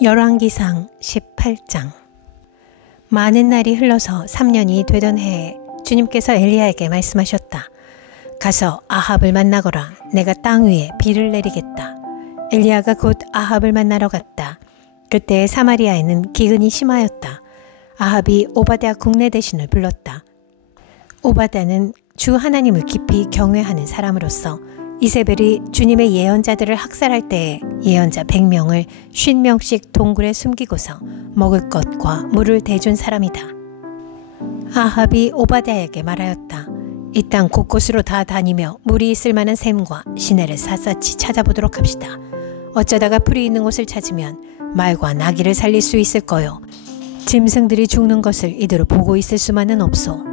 열왕기상 18장. 많은 날이 흘러서 3년이 되던 해에 주님께서 엘리야에게 말씀하셨다. 가서 아합을 만나거라. 내가 땅 위에 비를 내리겠다. 엘리야가 곧 아합을 만나러 갔다. 그때 사마리아에는 기근이 심하였다. 아합이 오바댜 국내 대신을 불렀다. 오바댜는 주 하나님을 깊이 경외하는 사람으로서 이세벨이 주님의 예언자들을 학살할 때에 예언자 100명을 50명씩 동굴에 숨기고서 먹을 것과 물을 대준 사람이다. 아합이 오바댜에게 말하였다. 이 땅 곳곳으로 다 다니며 물이 있을 만한 샘과 시내를 샅샅이 찾아보도록 합시다. 어쩌다가 풀이 있는 곳을 찾으면 말과 나귀를 살릴 수 있을 거요. 짐승들이 죽는 것을 이대로 보고 있을 수만은 없소.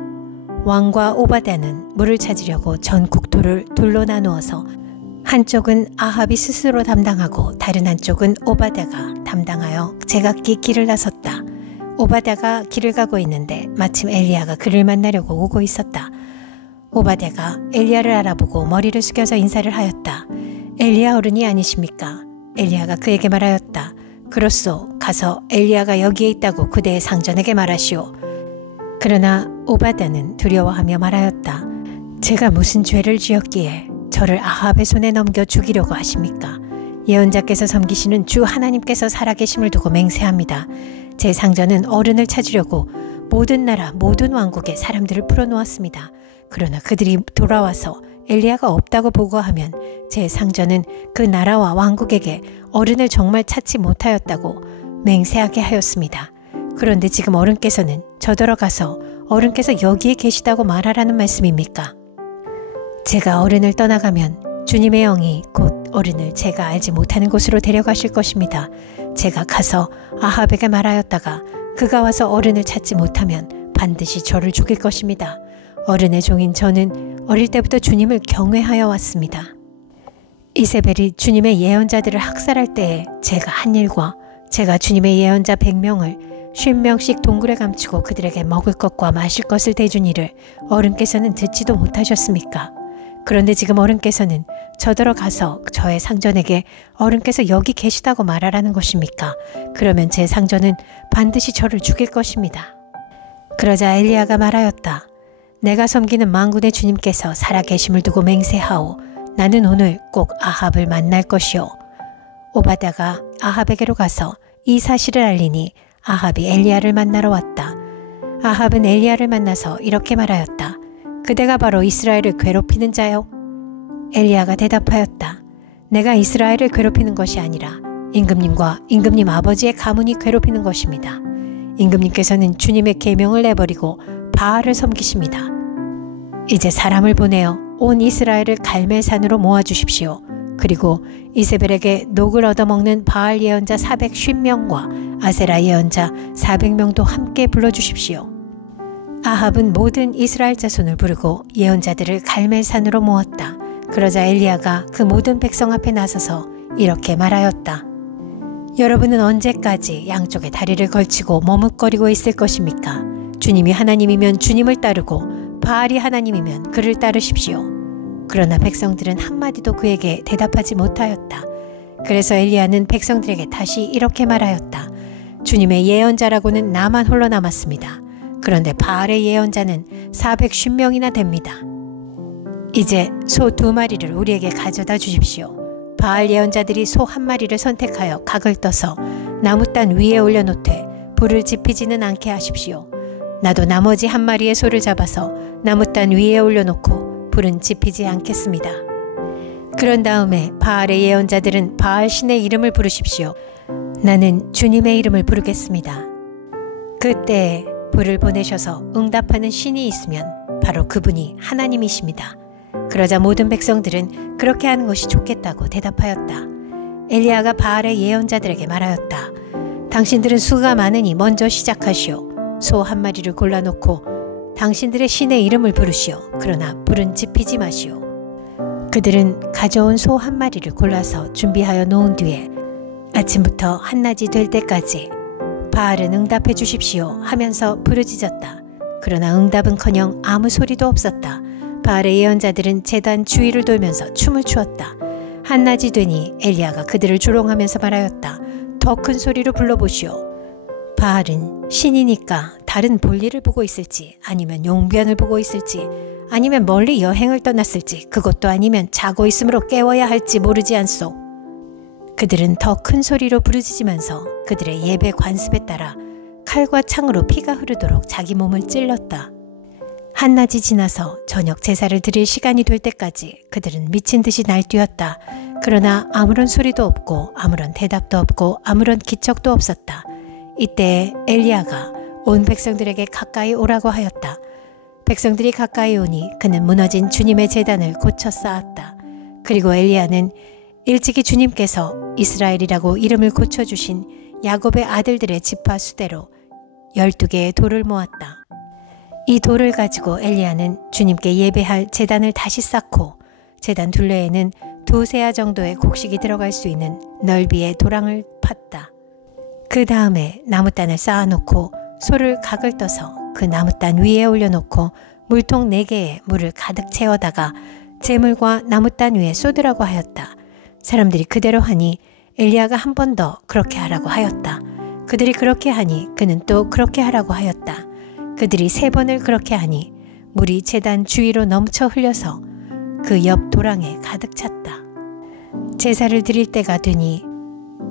왕과 오바댜는 물을 찾으려고 전 국토를 둘로 나누어서 한쪽은 아합이 스스로 담당하고 다른 한쪽은 오바댜가 담당하여 제각기 길을 나섰다. 오바댜가 길을 가고 있는데 마침 엘리야가 그를 만나려고 오고 있었다. 오바댜가 엘리야를 알아보고 머리를 숙여서 인사를 하였다. 엘리야 어른이 아니십니까? 엘리야가 그에게 말하였다. 그렇소. 가서 엘리야가 여기에 있다고 그대의 상전에게 말하시오. 그러나 오바댜는 두려워하며 말하였다. 제가 무슨 죄를 지었기에 저를 아합의 손에 넘겨 죽이려고 하십니까? 예언자께서 섬기시는 주 하나님께서 살아계심을 두고 맹세합니다. 제 상전은 어른을 찾으려고 모든 나라 모든 왕국에 사람들을 풀어놓았습니다. 그러나 그들이 돌아와서 엘리야가 없다고 보고하면 제 상전은 그 나라와 왕국에게 어른을 정말 찾지 못하였다고 맹세하게 하였습니다. 그런데 지금 어른께서는 저더러 가서 어른께서 여기에 계시다고 말하라는 말씀입니까? 제가 어른을 떠나가면 주님의 영이 곧 어른을 제가 알지 못하는 곳으로 데려가실 것입니다. 제가 가서 아합에게 말하였다가 그가 와서 어른을 찾지 못하면 반드시 저를 죽일 것입니다. 어른의 종인 저는 어릴 때부터 주님을 경외하여 왔습니다. 이세벨이 주님의 예언자들을 학살할 때에 제가 한 일과 제가 주님의 예언자 100명을 50명씩 동굴에 감추고 그들에게 먹을 것과 마실 것을 대준 일을 어른께서는 듣지도 못하셨습니까? 그런데 지금 어른께서는 저더러 가서 저의 상전에게 어른께서 여기 계시다고 말하라는 것입니까? 그러면 제 상전은 반드시 저를 죽일 것입니다. 그러자 엘리야가 말하였다. 내가 섬기는 만군의 주님께서 살아계심을 두고 맹세하오. 나는 오늘 꼭 아합을 만날 것이오. 오바댜가 아합에게로 가서 이 사실을 알리니 아합이 엘리야를 만나러 왔다. 아합은 엘리야를 만나서 이렇게 말하였다. 그대가 바로 이스라엘을 괴롭히는 자요? 엘리야가 대답하였다. 내가 이스라엘을 괴롭히는 것이 아니라 임금님과 임금님 아버지의 가문이 괴롭히는 것입니다. 임금님께서는 주님의 계명을 내버리고 바알을 섬기십니다. 이제 사람을 보내어 온 이스라엘을 갈멜산으로 모아주십시오. 그리고 이세벨에게 녹을 얻어먹는 바알 예언자 450명과 아세라 예언자 400명도 함께 불러주십시오. 아합은 모든 이스라엘 자손을 부르고 예언자들을 갈멜산으로 모았다. 그러자 엘리야가 그 모든 백성 앞에 나서서 이렇게 말하였다. 여러분은 언제까지 양쪽에 다리를 걸치고 머뭇거리고 있을 것입니까? 주님이 하나님이면 주님을 따르고 바알이 하나님이면 그를 따르십시오. 그러나 백성들은 한마디도 그에게 대답하지 못하였다. 그래서 엘리야는 백성들에게 다시 이렇게 말하였다. 주님의 예언자라고는 나만 홀로 남았습니다. 그런데 바알의 예언자는 450명이나 됩니다. 이제 소 2마리를 우리에게 가져다 주십시오. 바알 예언자들이 소 1마리를 선택하여 각을 떠서 나무단 위에 올려놓되 불을 지피지는 않게 하십시오. 나도 나머지 1마리의 소를 잡아서 나무단 위에 올려놓고 불은 지피지 않겠습니다. 그런 다음에 바알의 예언자들은 바알 신의 이름을 부르십시오. 나는 주님의 이름을 부르겠습니다. 그때에 불을 보내셔서 응답하는 신이 있으면 바로 그분이 하나님이십니다. 그러자 모든 백성들은 그렇게 하는 것이 좋겠다고 대답하였다. 엘리야가 바알의 예언자들에게 말하였다. 당신들은 수가 많으니 먼저 시작하시오. 소 1마리를 골라놓고 당신들의 신의 이름을 부르시오. 그러나 불은 지피지 마시오. 그들은 가져온 소 1마리를 골라서 준비하여 놓은 뒤에 아침부터 한낮이 될 때까지 바알은 응답해 주십시오 하면서 부르짖었다. 그러나 응답은커녕 아무 소리도 없었다. 바알의 예언자들은 제단 주위를 돌면서 춤을 추었다. 한낮이 되니 엘리야가 그들을 조롱하면서 말하였다. 더 큰 소리로 불러보시오. 바알은 신이니까 다른 볼일을 보고 있을지, 아니면 용변을 보고 있을지, 아니면 멀리 여행을 떠났을지, 그것도 아니면 자고 있으므로 깨워야 할지 모르지 않소. 그들은 더 큰 소리로 부르짖으면서 그들의 예배 관습에 따라 칼과 창으로 피가 흐르도록 자기 몸을 찔렀다. 한낮이 지나서 저녁 제사를 드릴 시간이 될 때까지 그들은 미친 듯이 날뛰었다. 그러나 아무런 소리도 없고 아무런 대답도 없고 아무런 기척도 없었다. 이때 엘리야가 온 백성들에게 가까이 오라고 하였다. 백성들이 가까이 오니 그는 무너진 주님의 제단을 고쳐 쌓았다. 그리고 엘리야는 일찍이 주님께서 이스라엘이라고 이름을 고쳐주신 야곱의 아들들의 지파 수대로 12개의 돌을 모았다. 이 돌을 가지고 엘리야는 주님께 예배할 제단을 다시 쌓고 제단 둘레에는 2세아 정도의 곡식이 들어갈 수 있는 넓이의 도랑을 팠다. 그 다음에 나무단을 쌓아놓고 소를 각을 떠서 그 나무단 위에 올려놓고 물통 4개에 물을 가득 채워다가 재물과 나무단 위에 쏟으라고 하였다. 사람들이 그대로 하니 엘리야가 한 번 더 그렇게 하라고 하였다. 그들이 그렇게 하니 그는 또 그렇게 하라고 하였다. 그들이 3번을 그렇게 하니 물이 제단 주위로 넘쳐 흘려서 그 옆 도랑에 가득 찼다. 제사를 드릴 때가 되니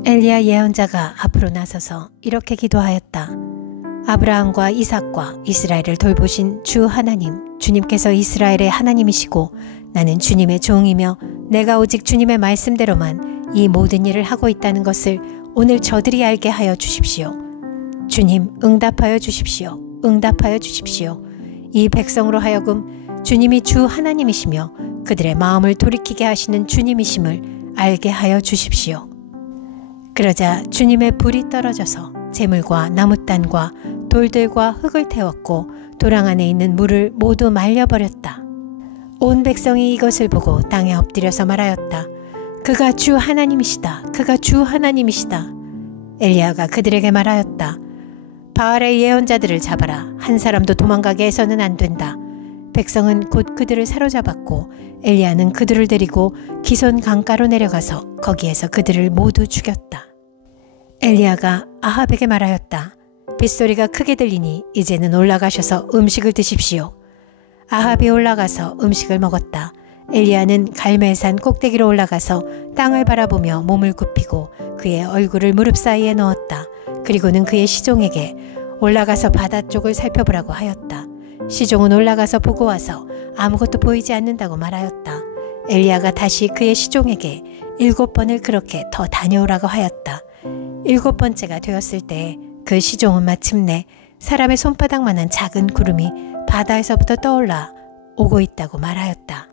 엘리야 예언자가 앞으로 나서서 이렇게 기도하였다. 아브라함과 이삭과 이스라엘을 돌보신 주 하나님, 주님께서 이스라엘의 하나님이시고 나는 주님의 종이며 내가 오직 주님의 말씀대로만 이 모든 일을 하고 있다는 것을 오늘 저들이 알게 하여 주십시오. 주님, 응답하여 주십시오. 응답하여 주십시오. 이 백성으로 하여금 주님이 주 하나님이시며 그들의 마음을 돌이키게 하시는 주님이심을 알게 하여 주십시오. 그러자 주님의 불이 떨어져서 재물과 나무단과 돌들과 흙을 태웠고 도랑 안에 있는 물을 모두 말려버렸다. 온 백성이 이것을 보고 땅에 엎드려서 말하였다. 그가 주 하나님이시다. 그가 주 하나님이시다. 엘리야가 그들에게 말하였다. 바알의 예언자들을 잡아라. 한 사람도 도망가게 해서는 안 된다. 백성은 곧 그들을 사로잡았고 엘리야는 그들을 데리고 기손 강가로 내려가서 거기에서 그들을 모두 죽였다. 엘리야가 아합에게 말하였다. 빗소리가 크게 들리니 이제는 올라가셔서 음식을 드십시오. 아합이 올라가서 음식을 먹었다. 엘리야는 갈멜산 꼭대기로 올라가서 땅을 바라보며 몸을 굽히고 그의 얼굴을 무릎 사이에 넣었다. 그리고는 그의 시종에게 올라가서 바다 쪽을 살펴보라고 하였다. 시종은 올라가서 보고 와서 아무것도 보이지 않는다고 말하였다. 엘리야가 다시 그의 시종에게 7번을 그렇게 더 다녀오라고 하였다. 7번째가 되었을 때 그 시종은 마침내 사람의 손바닥만한 작은 구름이 바다에서부터 떠올라 오고 있다고 말하였다.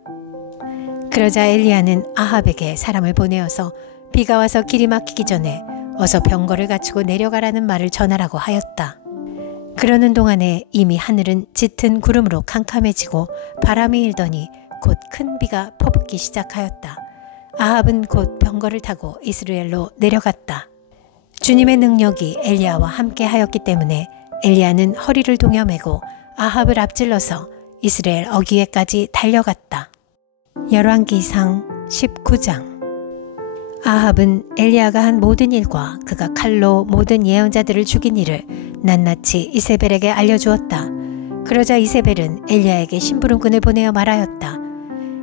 그러자 엘리야는 아합에게 사람을 보내어서 비가 와서 길이 막히기 전에 어서 병거를 갖추고 내려가라는 말을 전하라고 하였다. 그러는 동안에 이미 하늘은 짙은 구름으로 캄캄해지고 바람이 일더니 곧 큰 비가 퍼붓기 시작하였다. 아합은 곧 병거를 타고 이스라엘로 내려갔다. 주님의 능력이 엘리야와 함께 하였기 때문에 엘리야는 허리를 동여매고 아합을 앞질러서 이스라엘 어귀에까지 달려갔다. 열왕기상 19장. 아합은 엘리야가 한 모든 일과 그가 칼로 모든 예언자들을 죽인 일을 낱낱이 이세벨에게 알려주었다. 그러자 이세벨은 엘리야에게 심부름꾼을 보내어 말하였다.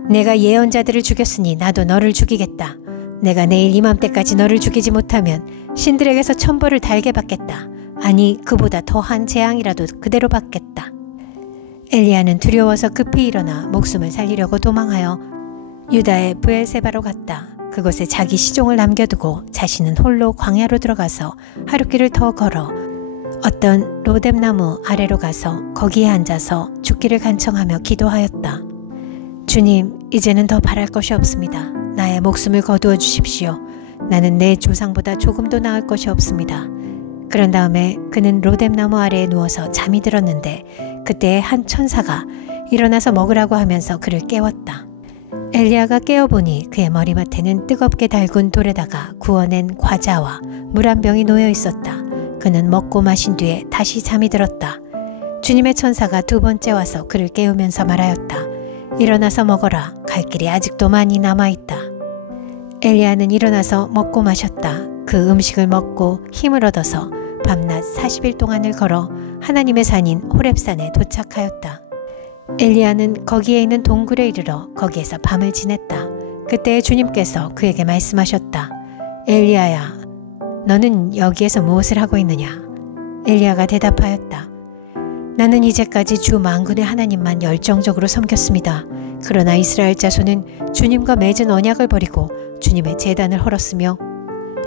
내가 예언자들을 죽였으니 나도 너를 죽이겠다. 내가 내일 이맘때까지 너를 죽이지 못하면 신들에게서 천벌을 달게 받겠다. 아니 그보다 더한 재앙이라도 그대로 받겠다. 엘리야는 두려워서 급히 일어나 목숨을 살리려고 도망하여 유다의 브엘세바로 갔다. 그곳에 자기 시종을 남겨두고 자신은 홀로 광야로 들어가서 하루길을 더 걸어 어떤 로뎀나무 아래로 가서 거기에 앉아서 죽기를 간청하며 기도하였다. 주님, 이제는 더 바랄 것이 없습니다. 나의 목숨을 거두어 주십시오. 나는 내 조상보다 조금도 나을 것이 없습니다. 그런 다음에 그는 로뎀나무 아래에 누워서 잠이 들었는데 그때 한 천사가 일어나서 먹으라고 하면서 그를 깨웠다. 엘리야가 깨어보니 그의 머리맡에는 뜨겁게 달군 돌에다가 구워낸 과자와 물 한 병이 놓여 있었다. 그는 먹고 마신 뒤에 다시 잠이 들었다. 주님의 천사가 2번째 와서 그를 깨우면서 말하였다. 일어나서 먹어라. 갈 길이 아직도 많이 남아있다. 엘리야는 일어나서 먹고 마셨다. 그 음식을 먹고 힘을 얻어서 밤낮 40일 동안을 걸어 하나님의 산인 호렙산에 도착하였다. 엘리야는 거기에 있는 동굴에 이르러 거기에서 밤을 지냈다. 그때 주님께서 그에게 말씀하셨다. 엘리야야, 너는 여기에서 무엇을 하고 있느냐? 엘리야가 대답하였다. 나는 이제까지 주 만군의 하나님만 열정적으로 섬겼습니다. 그러나 이스라엘 자손은 주님과 맺은 언약을 버리고 주님의 제단을 헐었으며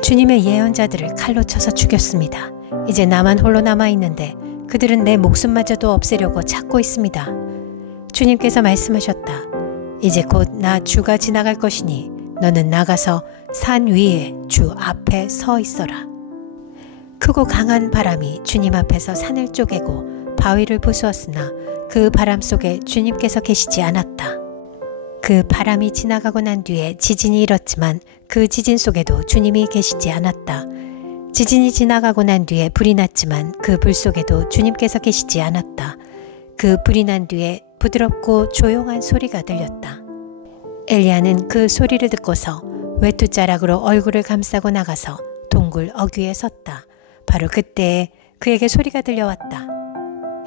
주님의 예언자들을 칼로 쳐서 죽였습니다. 이제 나만 홀로 남아있는데 그들은 내 목숨마저도 없애려고 찾고 있습니다. 주님께서 말씀하셨다. 이제 곧 나 주가 지나갈 것이니 너는 나가서 산 위에 주 앞에 서 있어라. 크고 강한 바람이 주님 앞에서 산을 쪼개고 바위를 부수었으나 그 바람 속에 주님께서 계시지 않았다. 그 바람이 지나가고 난 뒤에 지진이 일었지만 그 지진 속에도 주님이 계시지 않았다. 지진이 지나가고 난 뒤에 불이 났지만 그 불 속에도 주님께서 계시지 않았다. 그 불이 난 뒤에 부드럽고 조용한 소리가 들렸다. 엘리야는 그 소리를 듣고서 외투자락으로 얼굴을 감싸고 나가서 동굴 어귀에 섰다. 바로 그때에 그에게 소리가 들려왔다.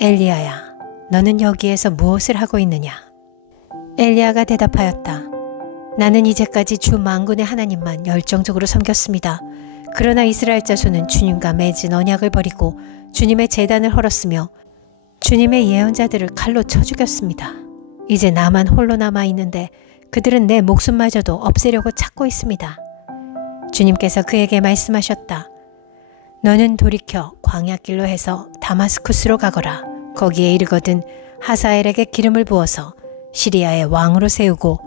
엘리야야, 너는 여기에서 무엇을 하고 있느냐? 엘리야가 대답하였다. 나는 이제까지 주 만군의 하나님만 열정적으로 섬겼습니다. 그러나 이스라엘 자손은 주님과 맺은 언약을 버리고 주님의 제단을 헐었으며 주님의 예언자들을 칼로 쳐 죽였습니다. 이제 나만 홀로 남아있는데 그들은 내 목숨마저도 없애려고 찾고 있습니다. 주님께서 그에게 말씀하셨다. 너는 돌이켜 광야길로 해서 다마스쿠스로 가거라. 거기에 이르거든 하사엘에게 기름을 부어서 시리아의 왕으로 세우고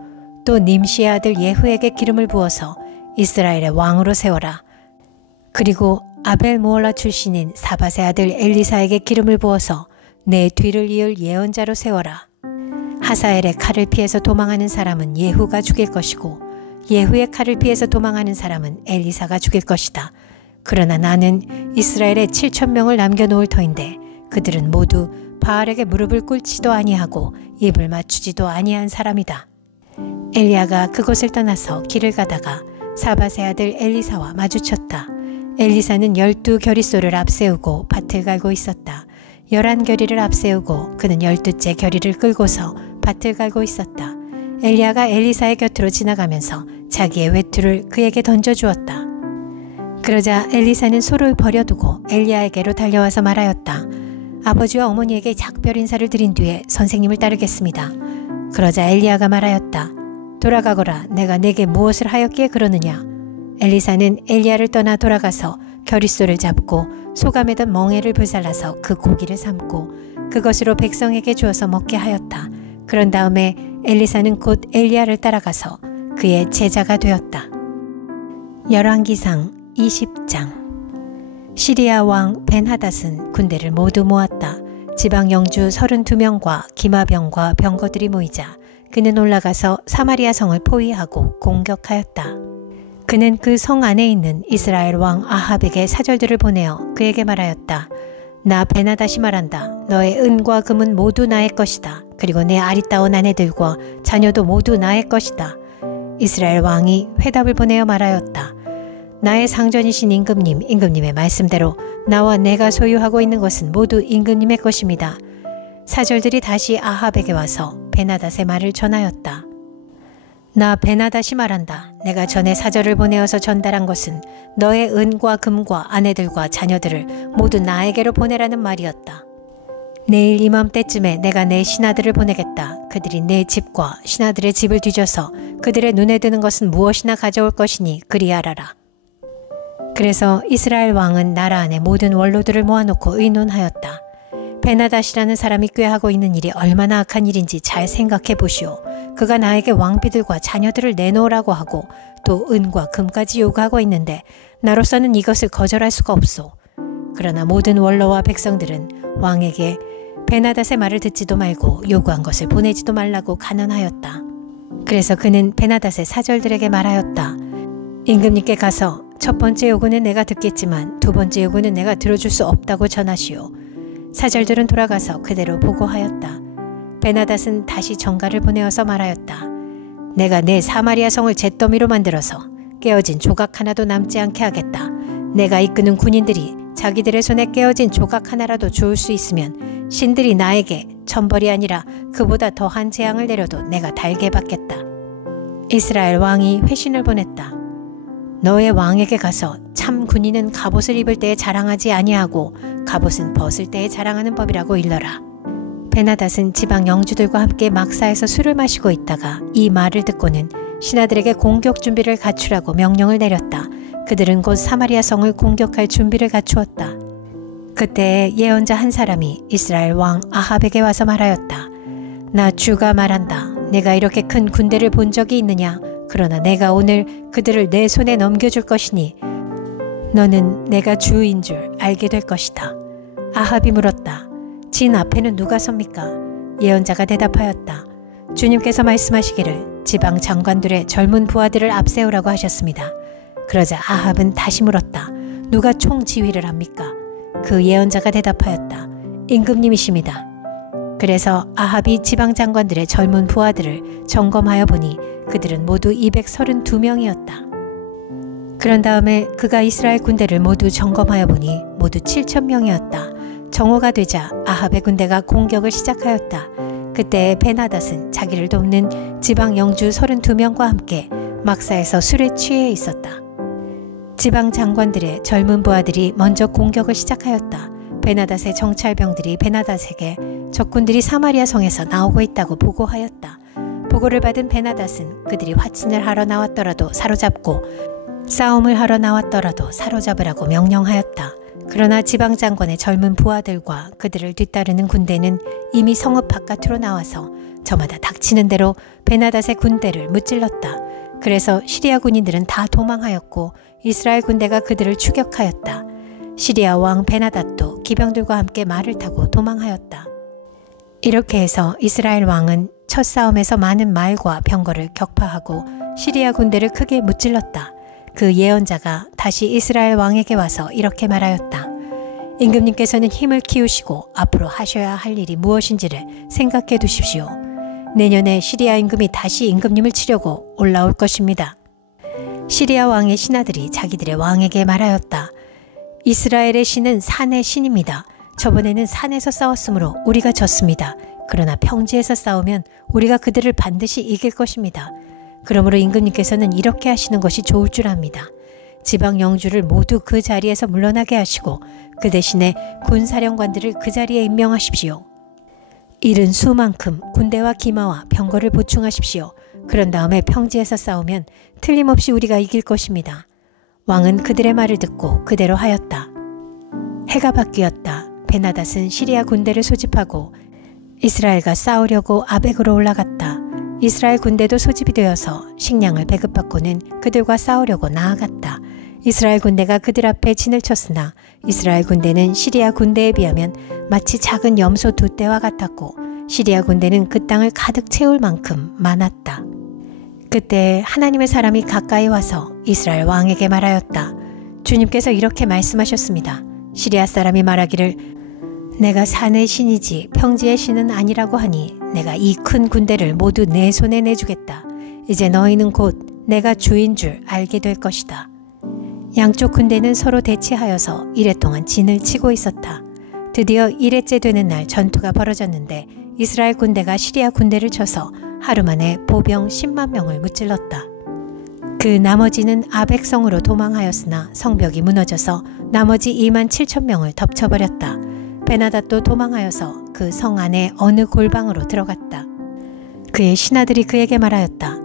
또 님시의 아들 예후에게 기름을 부어서 이스라엘의 왕으로 세워라. 그리고 아벨 모올라 출신인 사밧의 아들 엘리사에게 기름을 부어서 내 뒤를 이을 예언자로 세워라. 하사엘의 칼을 피해서 도망하는 사람은 예후가 죽일 것이고 예후의 칼을 피해서 도망하는 사람은 엘리사가 죽일 것이다. 그러나 나는 이스라엘에 7,000명을 남겨놓을 터인데 그들은 모두 바알에게 무릎을 꿇지도 아니하고 입을 맞추지도 아니한 사람이다. 엘리야가 그곳을 떠나서 길을 가다가 사밧의 아들 엘리사와 마주쳤다. 엘리사는 12겨리소를 앞세우고 밭을 갈고 있었다. 11겨리를 앞세우고 그는 12째 겨리를 끌고서 밭을 갈고 있었다. 엘리야가 엘리사의 곁으로 지나가면서 자기의 외투를 그에게 던져주었다. 그러자 엘리사는 소를 버려두고 엘리야에게로 달려와서 말하였다. 아버지와 어머니에게 작별 인사를 드린 뒤에 선생님을 따르겠습니다. 그러자 엘리야가 말하였다. 돌아가거라. 내가 내게 무엇을 하였기에 그러느냐. 엘리사는 엘리야를 떠나 돌아가서 겨릿소를 잡고 소가 매던 멍에를 불살라서 그 고기를 삶고 그것으로 백성에게 주어서 먹게 하였다. 그런 다음에 엘리사는 곧 엘리야를 따라가서 그의 제자가 되었다. 열왕기상 20장. 시리아 왕 벤하닷은 군대를 모두 모았다. 지방 영주 32명과 기마병과 병거들이 모이자 그는 올라가서 사마리아 성을 포위하고 공격하였다. 그는 그 성 안에 있는 이스라엘 왕 아합에게 사절들을 보내어 그에게 말하였다. 나 벤하닷이 말한다. 너의 은과 금은 모두 나의 것이다. 그리고 내 아리따운 아내들과 자녀도 모두 나의 것이다. 이스라엘 왕이 회답을 보내어 말하였다. 나의 상전이신 임금님의 말씀대로 나와 내가 소유하고 있는 것은 모두 임금님의 것입니다. 사절들이 다시 아합에게 와서 벤하닷의 말을 전하였다. 나 벤하닷이 말한다. 내가 전에 사절을 보내어서 전달한 것은 너의 은과 금과 아내들과 자녀들을 모두 나에게로 보내라는 말이었다. 내일 이맘때쯤에 내가 내 신하들을 보내겠다. 그들이 내 집과 신하들의 집을 뒤져서 그들의 눈에 드는 것은 무엇이나 가져올 것이니 그리하라라. 그래서 이스라엘 왕은 나라 안의 모든 원로들을 모아놓고 의논하였다. 벤하닷이라는 사람이 꾀하고 있는 일이 얼마나 악한 일인지 잘 생각해 보시오. 그가 나에게 왕비들과 자녀들을 내놓으라고 하고 또 은과 금까지 요구하고 있는데 나로서는 이것을 거절할 수가 없소. 그러나 모든 원로와 백성들은 왕에게 벤하닷의 말을 듣지도 말고 요구한 것을 보내지도 말라고 간언하였다. 그래서 그는 벤하닷의 사절들에게 말하였다. 임금님께 가서 첫 번째 요구는 내가 듣겠지만 두 번째 요구는 내가 들어줄 수 없다고 전하시오. 사절들은 돌아가서 그대로 보고하였다. 벤하닷은 다시 전가를 보내어서 말하였다. 내가 내 사마리아 성을 잿더미로 만들어서 깨어진 조각 하나도 남지 않게 하겠다. 내가 이끄는 군인들이 자기들의 손에 깨어진 조각 하나라도 주울 수 있으면 신들이 나에게 천벌이 아니라 그보다 더한 재앙을 내려도 내가 달게 받겠다. 이스라엘 왕이 회신을 보냈다. 너의 왕에게 가서 참 군인은 갑옷을 입을 때에 자랑하지 아니하고 갑옷은 벗을 때에 자랑하는 법이라고 일러라. 베나닷은 지방 영주들과 함께 막사에서 술을 마시고 있다가 이 말을 듣고는 신하들에게 공격 준비를 갖추라고 명령을 내렸다. 그들은 곧 사마리아 성을 공격할 준비를 갖추었다. 그때 예언자 한 사람이 이스라엘 왕 아합에게 와서 말하였다. 나 주가 말한다. 내가 이렇게 큰 군대를 본 적이 있느냐? 그러나 내가 오늘 그들을 내 손에 넘겨줄 것이니 너는 내가 주인 줄 알게 될 것이다. 아합이 물었다. 진 앞에는 누가 섭니까? 예언자가 대답하였다. 주님께서 말씀하시기를 지방 장관들의 젊은 부하들을 앞세우라고 하셨습니다. 그러자 아합은 다시 물었다. 누가 총지휘를 합니까? 그 예언자가 대답하였다. 임금님이십니다. 그래서 아합이 지방 장관들의 젊은 부하들을 점검하여 보니 그들은 모두 232명이었다. 그런 다음에 그가 이스라엘 군대를 모두 점검하여 보니 모두 7,000명이었다. 정오가 되자 아합의 군대가 공격을 시작하였다. 그때 베나닷은 자기를 돕는 지방 영주 32명과 함께 막사에서 술에 취해 있었다. 지방 장관들의 젊은 부하들이 먼저 공격을 시작하였다. 베나닷의 정찰병들이 베나닷에게 적군들이 사마리아 성에서 나오고 있다고 보고하였다. 보고를 받은 베나닷은 그들이 화친을 하러 나왔더라도 사로잡고 싸움을 하러 나왔더라도 사로잡으라고 명령하였다. 그러나 지방장관의 젊은 부하들과 그들을 뒤따르는 군대는 이미 성읍 바깥으로 나와서 저마다 닥치는 대로 베나닷의 군대를 무찔렀다. 그래서 시리아 군인들은 다 도망하였고 이스라엘 군대가 그들을 추격하였다. 시리아 왕 베나닷도 기병들과 함께 말을 타고 도망하였다. 이렇게 해서 이스라엘 왕은 첫 싸움에서 많은 말과 병거를 격파하고 시리아 군대를 크게 무찔렀다. 그 예언자가 다시 이스라엘 왕에게 와서 이렇게 말하였다. 임금님께서는 힘을 키우시고 앞으로 하셔야 할 일이 무엇인지를 생각해 두십시오. 내년에 시리아 임금이 다시 임금님을 치려고 올라올 것입니다. 시리아 왕의 신하들이 자기들의 왕에게 말하였다. 이스라엘의 신은 산의 신입니다. 저번에는 산에서 싸웠으므로 우리가 졌습니다. 그러나 평지에서 싸우면 우리가 그들을 반드시 이길 것입니다. 그러므로 임금님께서는 이렇게 하시는 것이 좋을 줄 압니다. 지방 영주를 모두 그 자리에서 물러나게 하시고 그 대신에 군사령관들을 그 자리에 임명하십시오. 이른 수만큼 군대와 기마와 병거를 보충하십시오. 그런 다음에 평지에서 싸우면 틀림없이 우리가 이길 것입니다. 왕은 그들의 말을 듣고 그대로 하였다. 해가 바뀌었다. 베나닷은 시리아 군대를 소집하고 이스라엘과 싸우려고 아벡으로 올라갔다. 이스라엘 군대도 소집이 되어서 식량을 배급받고는 그들과 싸우려고 나아갔다. 이스라엘 군대가 그들 앞에 진을 쳤으나 이스라엘 군대는 시리아 군대에 비하면 마치 작은 염소 2떼와 같았고 시리아 군대는 그 땅을 가득 채울 만큼 많았다. 그때 하나님의 사람이 가까이 와서 이스라엘 왕에게 말하였다. 주님께서 이렇게 말씀하셨습니다. 시리아 사람이 말하기를 내가 산의 신이지 평지의 신은 아니라고 하니 내가 이 큰 군대를 모두 내 손에 내주겠다. 이제 너희는 곧 내가 주인 줄 알게 될 것이다. 양쪽 군대는 서로 대치하여서 이래 동안 진을 치고 있었다. 드디어 1회째 되는 날 전투가 벌어졌는데 이스라엘 군대가 시리아 군대를 쳐서 하루 만에 보병 10만 명을 무찔렀다. 그 나머지는 아벡성으로 도망하였으나 성벽이 무너져서 나머지 2만 7천 명을 덮쳐버렸다. 베나닷도 도망하여서 그 성 안에 어느 골방으로 들어갔다. 그의 신하들이 그에게 말하였다.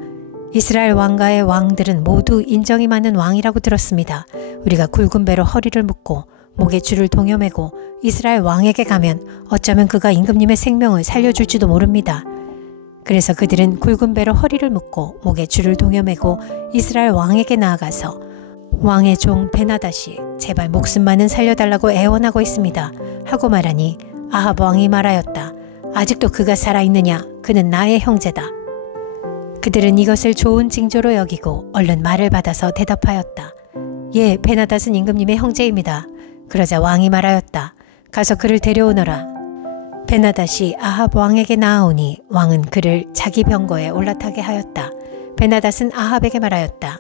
이스라엘 왕가의 왕들은 모두 인정이 많은 왕이라고 들었습니다. 우리가 굵은 배로 허리를 묶고 목에 줄을 동여매고 이스라엘 왕에게 가면 어쩌면 그가 임금님의 생명을 살려줄지도 모릅니다. 그래서 그들은 굵은 배로 허리를 묶고 목에 줄을 동여매고 이스라엘 왕에게 나아가서 왕의 종 베나닷이 제발 목숨만은 살려달라고 애원하고 있습니다. 하고 말하니 아합 왕이 말하였다. 아직도 그가 살아있느냐? 그는 나의 형제다. 그들은 이것을 좋은 징조로 여기고 얼른 말을 받아서 대답하였다. 예, 베나닷은 임금님의 형제입니다. 그러자 왕이 말하였다. 가서 그를 데려오너라. 베나닷이 아합 왕에게 나아오니 왕은 그를 자기 병거에 올라타게 하였다. 베나닷은 아합에게 말하였다.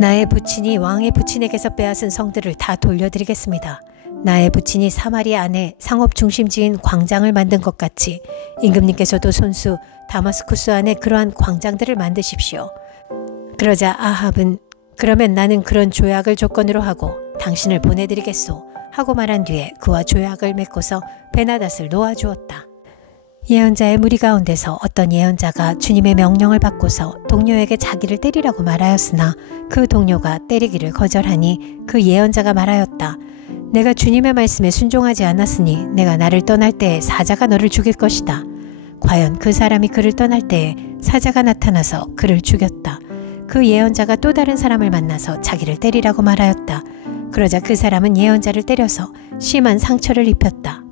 나의 부친이 왕의 부친에게서 빼앗은 성들을 다 돌려드리겠습니다. 나의 부친이 사마리아 안에 상업 중심지인 광장을 만든 것 같이 임금님께서도 손수 다마스쿠스 안에 그러한 광장들을 만드십시오. 그러자 아합은 그러면 나는 그런 조약을 조건으로 하고 당신을 보내드리겠소 하고 말한 뒤에 그와 조약을 맺고서 베나닷을 놓아주었다. 예언자의 무리 가운데서 어떤 예언자가 주님의 명령을 받고서 동료에게 자기를 때리라고 말하였으나 그 동료가 때리기를 거절하니 그 예언자가 말하였다. 내가 주님의 말씀에 순종하지 않았으니 내가 나를 떠날 때에 사자가 너를 죽일 것이다. 과연 그 사람이 그를 떠날 때에 사자가 나타나서 그를 죽였다. 그 예언자가 또 다른 사람을 만나서 자기를 때리라고 말하였다. 그러자 그 사람은 예언자를 때려서 심한 상처를 입혔다.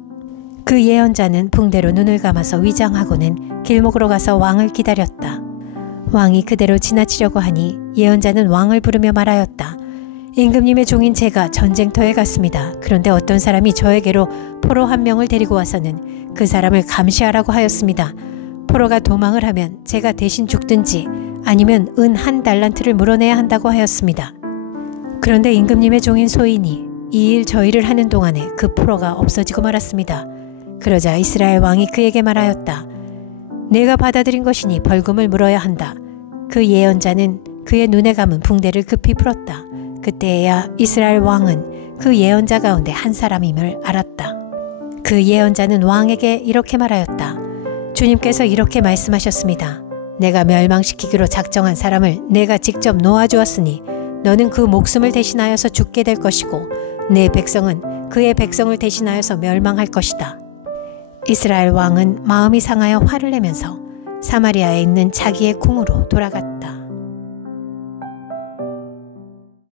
그 예언자는 붕대로 눈을 감아서 위장하고는 길목으로 가서 왕을 기다렸다. 왕이 그대로 지나치려고 하니 예언자는 왕을 부르며 말하였다. 임금님의 종인 제가 전쟁터에 갔습니다. 그런데 어떤 사람이 저에게로 포로 한 명을 데리고 와서는 그 사람을 감시하라고 하였습니다. 포로가 도망을 하면 제가 대신 죽든지 아니면 은 1달란트를 물어내야 한다고 하였습니다. 그런데 임금님의 종인 소인이 이 일 저 일을 하는 동안에 그 포로가 없어지고 말았습니다. 그러자 이스라엘 왕이 그에게 말하였다. 내가 받아들인 것이니 벌금을 물어야 한다. 그 예언자는 그의 눈에 감은 붕대를 급히 풀었다. 그때야 이스라엘 왕은 그 예언자 가운데 한 사람임을 알았다. 그 예언자는 왕에게 이렇게 말하였다. 주님께서 이렇게 말씀하셨습니다. 내가 멸망시키기로 작정한 사람을 내가 직접 놓아주었으니 너는 그 목숨을 대신하여서 죽게 될 것이고 내 백성은 그의 백성을 대신하여서 멸망할 것이다. 이스라엘 왕은 마음이 상하여 화를 내면서 사마리아에 있는 자기의 궁으로 돌아갔다.